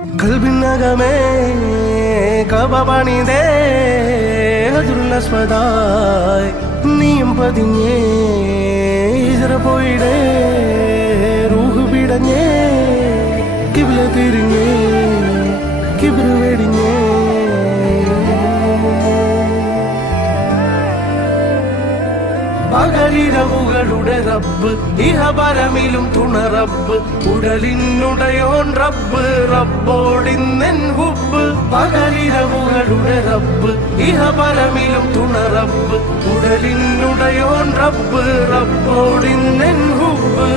കൽബിനകമേ കബപണിതേ ഹജറുൽ നീയും പതിഞ്ഞേ ഇജറ പോയിടേ റൂഹ് പിടഞ്ഞേ കിബില തിരിഞ്ഞേ കിബിറ് വെടിഞ്ഞേ പകലിരവുകളുടെ റബ്ബ് ഇഹപരമിലും തുണ റബ്ബ് ഉടലിനുടയോൻ റബ്ബ് റബ്ബോടിന്നെൻ ഹുബ്ബ് പകലിരവുകളുടെ റബ്ബ് ഇഹപരമിലും തുണ റബ്ബ് ഉടലിനുടയോൻ റബ്ബ് റബ്ബോടിന്നെൻ ഹുബ്ബ്